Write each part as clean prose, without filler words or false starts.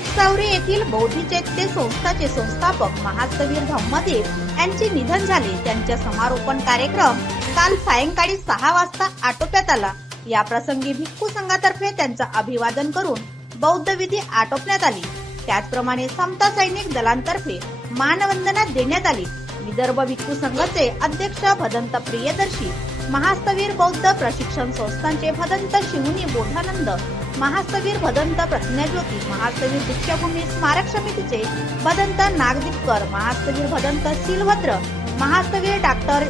ऊटसावरे येथील बौद्धी चैत्य संस्थाचे संस्थापक महास्तवीर धम्मदेव यांचे निधन झाले। त्यांच्या समारोपण कार्यक्रम काल सायंकाळी 6 वाजता आटोपण्यात आला। या प्रसंगी भिक्खू संघातर्फे त्यांचं अभिवादन करून बौद्ध विधी आटोपण्यात आली। त्याचप्रमाणे समता सैनिक दलांतर्फे मानवंदना देण्यात आली। विदर्भ भिक्खू संघाचे अध्यक्ष भदंत प्रियदर्शी, महास्तवीर बौद्ध प्रशिक्षण संस्थांचे भदंत शिवनी बोधानंद, महास्तवीर भदंत प्रज्ञाज्योती, महास्तवीर दीक्षाभूमी स्मारक समितीचे Bhadant Nagdeepkar, Mahasthavir Bhadant Seelbhadra, Mahasthavir doctor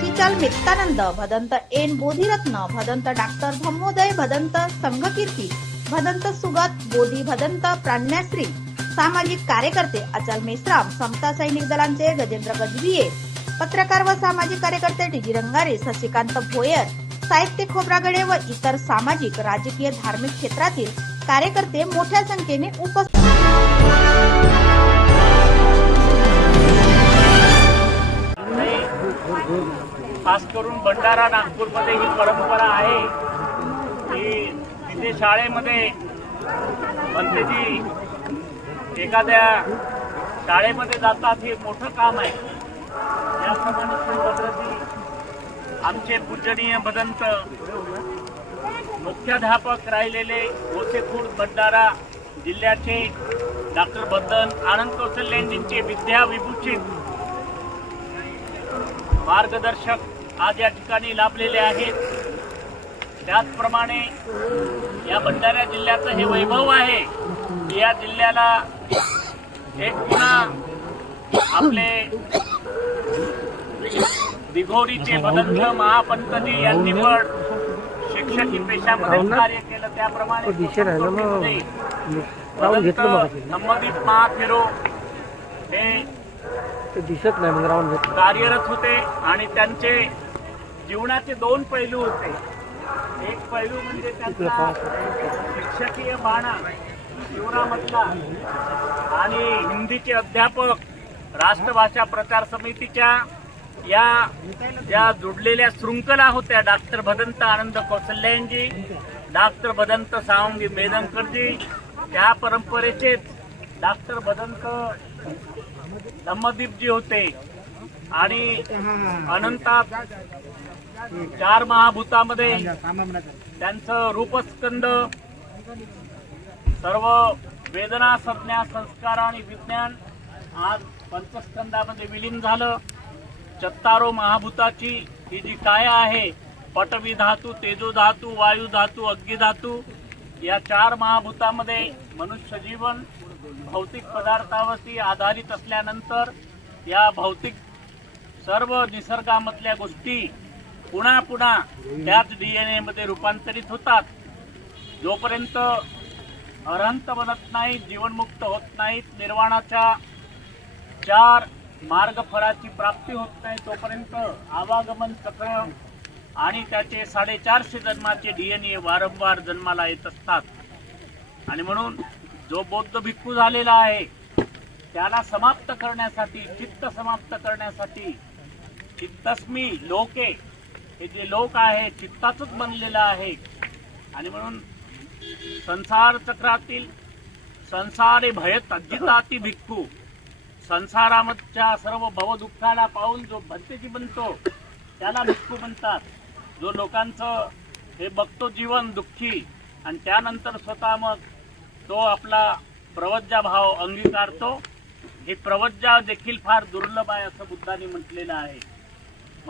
Chichal Mettanand, Bhadant N Bodhiratna, Bhadant doctor Dhammoday, Bhadant Sanghkirti, Bhadant Sugat Bodhi, Bhadant प्राज्ञाश्री, सामाजिक कार्यकर्ते अचल मेश्राम, समता सैनिक दलांचे गजेंद्र गजभिये, पत्रकार व सामाजिक कार्यकर्ते टीजी रंगारे, शशिकांत भोयर, साहित्य खोब्रागडे व इतर सामाजिक, राजकीय, धार्मिक क्षेत्रातील कार्यकर्ते मोठ्या संख्येने उपस्थित। खास करून भंडारा नागपूरमध्ये ही परंपरा आहे की तिथे शाळेमध्ये भंतेजी एखाद्या शाळेमध्ये जातात, हे मोठं काम आहे। याप्रमाणे आमचे पूजनीय भदंत मुख्याध्यापक राहिलेले गोसेखुर्द भंडारा जिल्ह्याचे डॉक्टर भदंत आनंद कौशल्यांजींचे विद्या विभूषित मार्गदर्शक आज या ठिकाणी लाभलेले आहेत। त्याचप्रमाणे या भंडारा जिल्ह्याचं हे वैभव आहे की या जिल्ह्याला एक पुन्हा आपले दिघोरीचे भदंत महापंतजी यांनी पण शिक्षकी पेशामध्ये कार्य केलं। त्याप्रमाणे धम्मदीप महाफिरो हे कार्यरत होते आणि त्यांचे जीवनाचे 2 पैलू होते। एक पैलू म्हणजे त्यांचा शिक्षकीय बाणा शिवरामधला आणि हिंदीचे अध्यापक, राष्ट्रभाषा प्रचार समितीच्या या ज्या जुडलेल्या शृंखला होत्या, डॉक्टर भदंत आनंद कौशल्यांजी, डॉक्टर भदंत सावंगी बेदनकरजी, त्या परंपरेचेच डॉक्टर भदंत धम्मदीपजी होते आणि अनंतात 4 महाभूतामध्ये त्यांचं रूपस्कंद, सर्व वेदना, संज्ञा, संस्कार आणि विज्ञान आज पंचस्कंदामध्ये विलीन झालं। 46 महाभूताची ही जी काया आहे, पटवी धातू, तेजो धातू, वायू धातू, अग्नी धातू, या 4 महाभूतामध्ये मनुष्य जीवन भौतिक पदार्थावरती आधारित असल्यानंतर या भौतिक सर्व निसर्गामधल्या गोष्टी पुन्हा पुन्हा त्याच डीएनए मध्ये रूपांतरित होतात। जोपर्यंत अरहंत बनत नाही, जीवनमुक्त होत नाहीत, निर्वाणाच्या 4 मार्गफळाची प्राप्ती होत नाही, तोपर्यंत आवागमन चक्र आणि त्याचे 450 जन्माचे डीएनए वारंवार जन्माला येत असतात। आणि म्हणून जो बौद्ध भिक्खू झालेला आहे त्याला समाप्त करण्यासाठी, चित्त समाप्त करण्यासाठी, चित्तस्मी लोके, हे जे लोक आहे चित्ताचंच बनलेलं आहे। आणि म्हणून संसार चक्रातील संसारे भय तज्जिताती भिक्खू, संसारामधच्या सर्व भवदुःखाला पाहून जो भंतेजी बनतो त्याला भिक्खू म्हणतात। जो लोकांचं हे बघतो जीवन दुःखी आणि त्यानंतर स्वतः मग तो आपला प्रवज्जा भाव अंगीकारतो, हे प्रवज्जा देखील फार दुर्लभ आहे असं बुद्धांनी म्हटलेलं आहे।